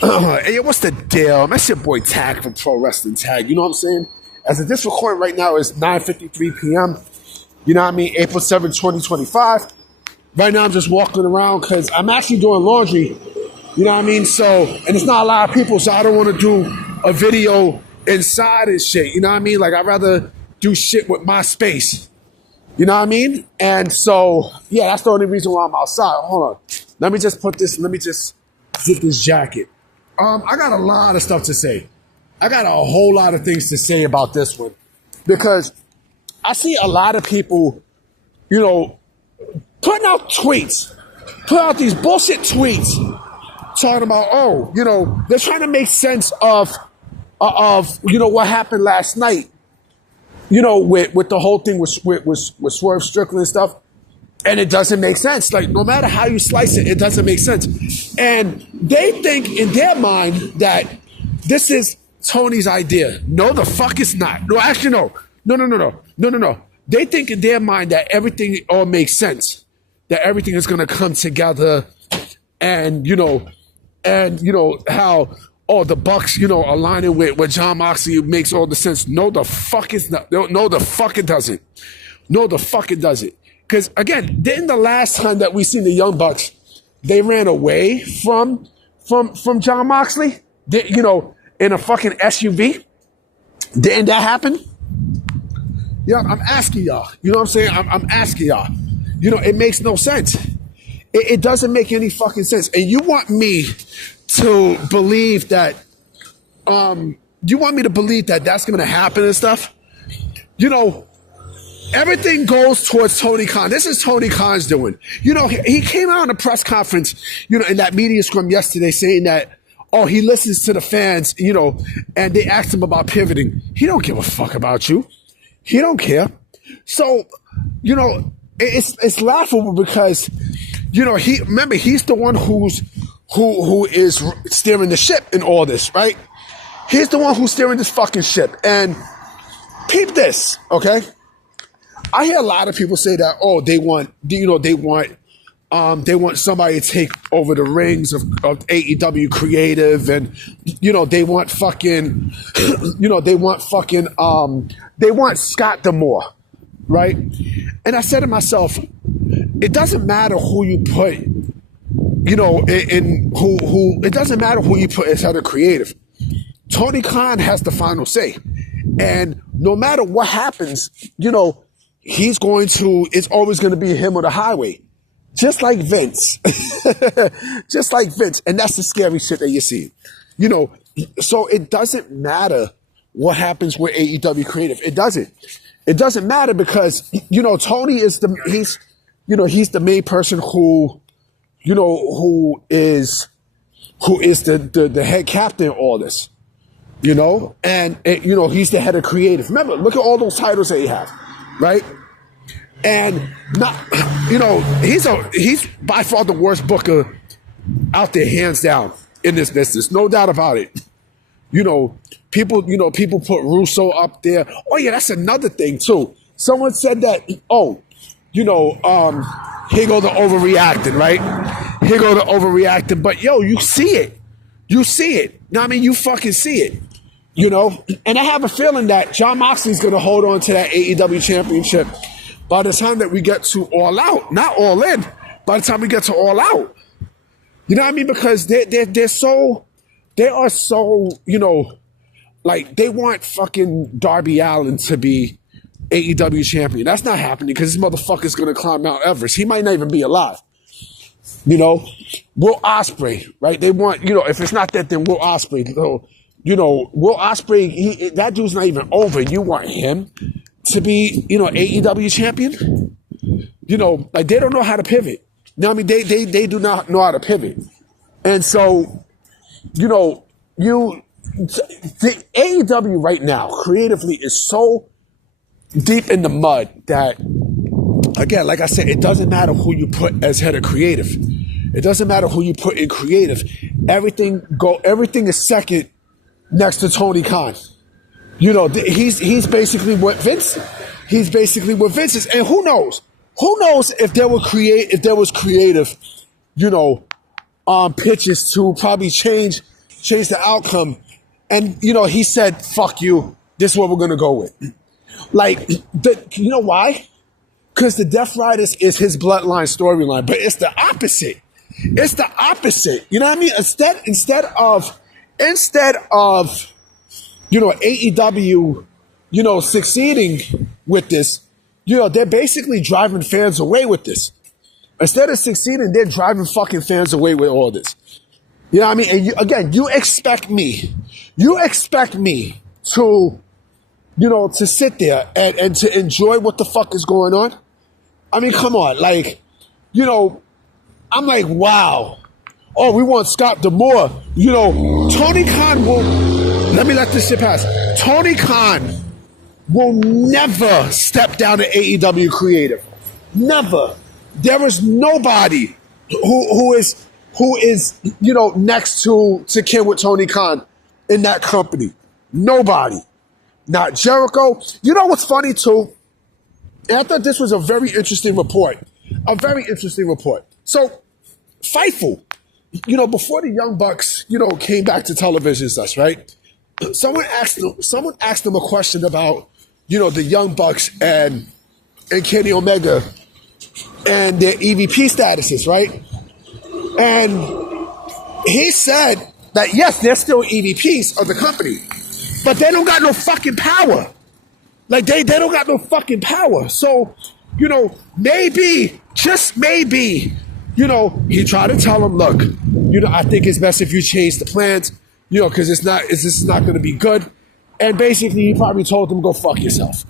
Hey, what's the deal? That's your boy Tag from Pro Wrestling Tag. You know what I'm saying? As of this recording right now is 9:53 p.m. You know what I mean? April 7th, 2025. Right now I'm just walking around because I'm actually doing laundry. You know what I mean? So, and it's not a lot of people, so I don't want to do a video inside and shit. You know what I mean? Like, I'd rather do shit with my space. You know what I mean? And so, yeah, that's the only reason why I'm outside. Hold on. Let me just zip this jacket. I got a lot of stuff to say. I got a whole lot of things to say about this one. Because I see a lot of people, you know, putting out tweets. Put out these bullshit tweets. Talking about, oh, you know, they're trying to make sense of you know, what happened last night. You know, with the whole thing with Swerve Strickland and stuff. And it doesn't make sense. Like, no matter how you slice it, it doesn't make sense. And they think in their mind that this is Tony's idea. No, the fuck it's not. No, actually, no. No. They think in their mind that everything all makes sense. That everything is going to come together. And, you know, how, oh, the Bucks, you know, aligning with John Moxley makes all the sense. No, the fuck it's not. No, the fuck it doesn't. No, the fuck it doesn't. Because, again, didn't the last time that we seen the Young Bucks, they ran away from John Moxley? You know, in a fucking SUV? Didn't that happen? Yeah, I'm asking y'all. You know what I'm saying? I'm asking y'all. You know, it makes no sense. It doesn't make any fucking sense. And you want me to believe that, that's going to happen and stuff? You know, everything goes towards Tony Khan. This is Tony Khan's doing. You know, he came out in a press conference, you know, in that media scrum yesterday saying that, oh, he listens to the fans, you know, and they asked him about pivoting. He don't give a fuck about you. He don't care. So, you know, it's laughable because, you know, he's the one who is steering the ship in all this, right? He's the one who's steering this fucking ship. And peep this, okay? I hear a lot of people say that, oh, they want somebody to take over the rings of AEW creative, and, you know, they want fucking, they want Scott D'Amore, right? And I said to myself, it doesn't matter who you put, you know, it doesn't matter who you put as head of creative. Tony Khan has the final say. And no matter what happens, you know, it's always going to be him or the highway. Just like Vince. Just like Vince. And that's the scary shit that you see. You know, so it doesn't matter what happens with AEW creative. It doesn't. It doesn't matter because, you know, Tony is he's the main person who is the head captain in all this. You know? And, you know, he's the head of creative. Remember, look at all those titles that he has. Right? And not, you know, he's by far the worst booker out there, hands down, in this business. No doubt about it. You know, people put Russo up there. Oh yeah, that's another thing too. Someone said that, oh, you know, here go the overreacting, right? Here go the overreacting. But yo, you see it. You see it. No, I mean, you fucking see it. You know, and I have a feeling that John Moxley's going to hold on to that AEW championship by the time that we get to All Out. Not All In, by the time we get to All Out. You know what I mean? Because they are so, you know, like they want fucking Darby Allin to be AEW champion. That's not happening because this motherfucker's going to climb Mount Everest. He might not even be alive. You know, Will Ospreay, right? They want, you know, if it's not that, then Will Ospreay. So, you know, Will Ospreay, that dude's not even over. You want him to be, you know, AEW champion? You know, like they don't know how to pivot. You know what I mean? They do not know how to pivot. And so, you know, the AEW right now, creatively, is so deep in the mud that, again, like I said, it doesn't matter who you put as head of creative. It doesn't matter who you put in creative. Everything is second next to Tony Khan. You know, he's basically what Vince. He's basically what Vince is. And who knows? Who knows if there was creative, you know, pitches to probably change change the outcome. And, he said, fuck you. This is what we're going to go with. Like, you know why? Because the Death Riders is his bloodline storyline, but it's the opposite. It's the opposite. You know what I mean? Instead of AEW, succeeding with this, they're basically driving fans away with this. Instead of succeeding, they're driving fucking fans away with all this. You know what I mean? And you expect me to, to sit there and to enjoy what the fuck is going on. I mean, come on. Like, I'm like, wow. Oh, we want Scott D'Amore. Tony Khan will, let me let this shit pass. Tony Khan will never step down to AEW creative. Never. There is nobody who is next to kin with Tony Khan in that company. Nobody. Not Jericho. You know what's funny too? And I thought this was a very interesting report. A very interesting report. So, Fightful, before the Young Bucks, came back to television and such, right? Someone asked them a question about, the Young Bucks and Kenny Omega and their EVP statuses, right? And he said that, yes, they're still EVPs of the company, but they don't got no fucking power. Like, they don't got no fucking power. So, maybe, just maybe, he tried to tell him, look, I think it's best if you change the plans, because this is not going to be good. And basically, he probably told them, go fuck yourself.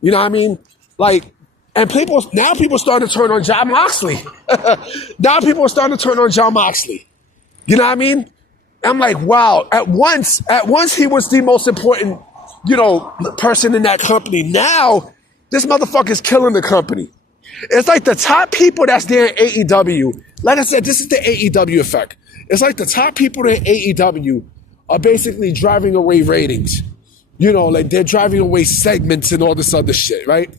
You know what I mean? Like, and people starting to turn on Jon Moxley. Now people are starting to turn on Jon Moxley. You know what I mean? I'm like, wow. At once he was the most important, person in that company. Now, this motherfucker's killing the company. It's like the top people that's there in AEW. Like I said, this is the AEW effect. It's like the top people in AEW are basically driving away ratings. Like they're driving away segments and all this other shit, right?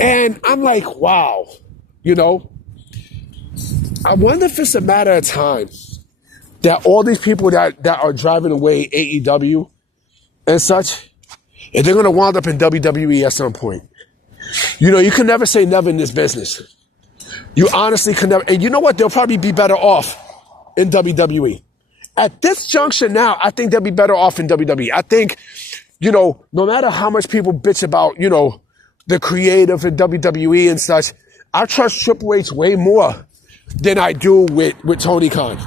And I'm like, wow, I wonder if it's a matter of time that all these people that are driving away AEW and such, and they're going to wind up in WWE at some point. You can never say never in this business. You honestly can never. And you know what? They'll probably be better off in WWE. At this juncture now, I think they'll be better off in WWE. I think, no matter how much people bitch about, the creative in WWE and such, I trust Triple H way more than I do with Tony Khan.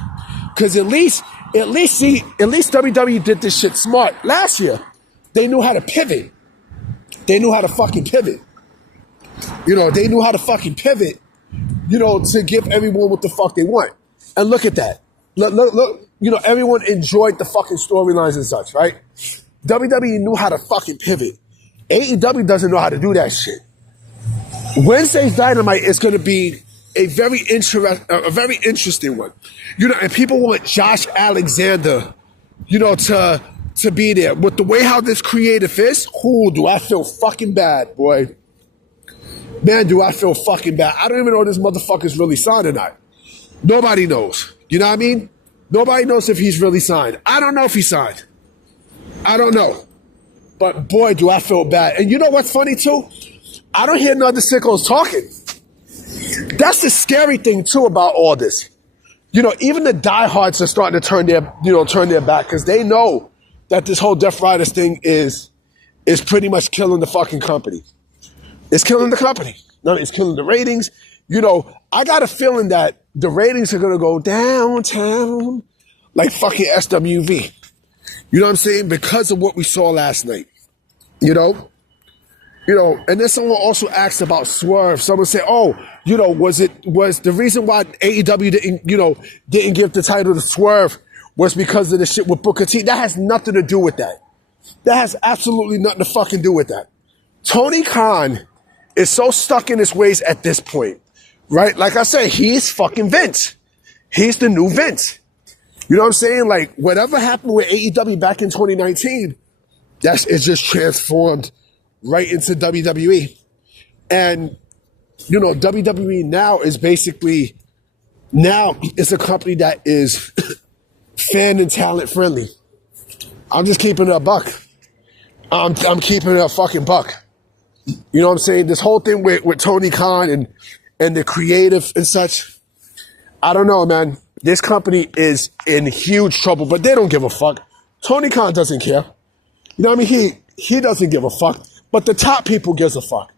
Because at least WWE did this shit smart. Last year, they knew how to pivot. They knew how to fucking pivot. They knew how to fucking pivot, to give everyone what the fuck they want. And look at that. Look, everyone enjoyed the fucking storylines and such, right? WWE knew how to fucking pivot. AEW doesn't know how to do that shit. Wednesday's Dynamite is going to be a very interesting one. And people want Josh Alexander, to be there. With the way how this creative is, do I feel fucking bad, boy. Man, do I feel fucking bad. I don't even know if this motherfucker's really signed or not. Nobody knows. You know what I mean? Nobody knows if he's really signed. I don't know if he's signed. I don't know. But boy, do I feel bad. And you know what's funny too? I don't hear none of the sickos talking. That's the scary thing too about all this. Even the diehards are starting to turn their back because they know that this whole Death Riders thing is pretty much killing the fucking company. It's killing the company. No, it's killing the ratings. I got a feeling that the ratings are going to go downtown like fucking SWV. You know what I'm saying? Because of what we saw last night. And then someone also asked about Swerve. Someone said, was the reason why AEW didn't give the title to Swerve was because of the shit with Booker T? That has nothing to do with that. That has absolutely nothing to fucking do with that. Tony Khan is so stuck in his ways at this point, right? Like I said, he's fucking Vince. He's the new Vince. You know what I'm saying? Like, whatever happened with AEW back in 2019, it's just transformed right into WWE. And, WWE now is basically, it's a company that is fan and talent friendly. I'm just keeping it a buck. I'm keeping it a fucking buck. You know what I'm saying? This whole thing with Tony Khan and the creative and such, I don't know, man. This company is in huge trouble, but they don't give a fuck. Tony Khan doesn't care. You know what I mean? He doesn't give a fuck. But the top people gives a fuck.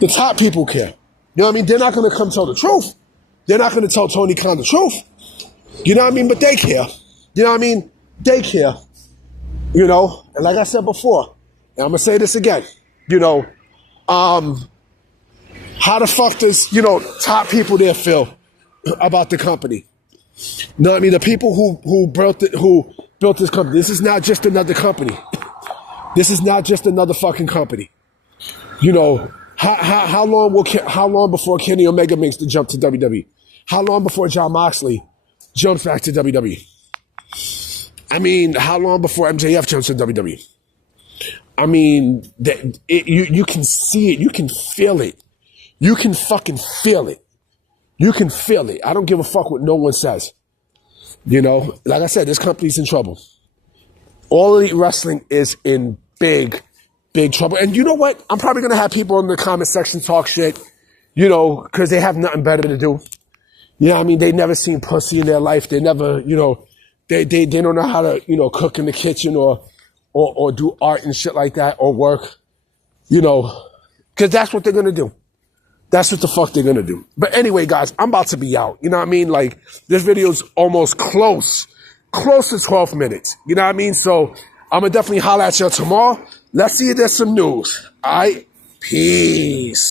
The top people care. You know what I mean? They're not going to come tell the truth. They're not going to tell Tony Khan the truth. You know what I mean? But they care. You know what I mean? They care. You know? And like I said before, and I'm going to say this again, you know, how the fuck does, you know, top people there feel about the company? You know what I mean? The people who built this company. This is not just another company. This is not just another fucking company. You know, how long before Kenny Omega makes the jump to WWE? How long before Jon Moxley jumps back to WWE? I mean, how long before MJF jumps to WWE? I mean, you can see it. You can feel it. You can fucking feel it. You can feel it. I don't give a fuck what no one says. You know, like I said, this company's in trouble. All Elite Wrestling is in big trouble. And you know what? I'm probably going to have people in the comment section talk shit, you know, because they have nothing better to do. You know what I mean? They never seen pussy in their life. They never, you know, they don't know how to, you know, cook in the kitchen or do art and shit like that or work, you know, because that's what they're going to do. That's what the fuck they're going to do. But anyway, guys, I'm about to be out. You know what I mean? Like, this video's almost close to 12 minutes. You know what I mean? So I'm going to definitely holler at y'all tomorrow. Let's see if there's some news. All right? Peace.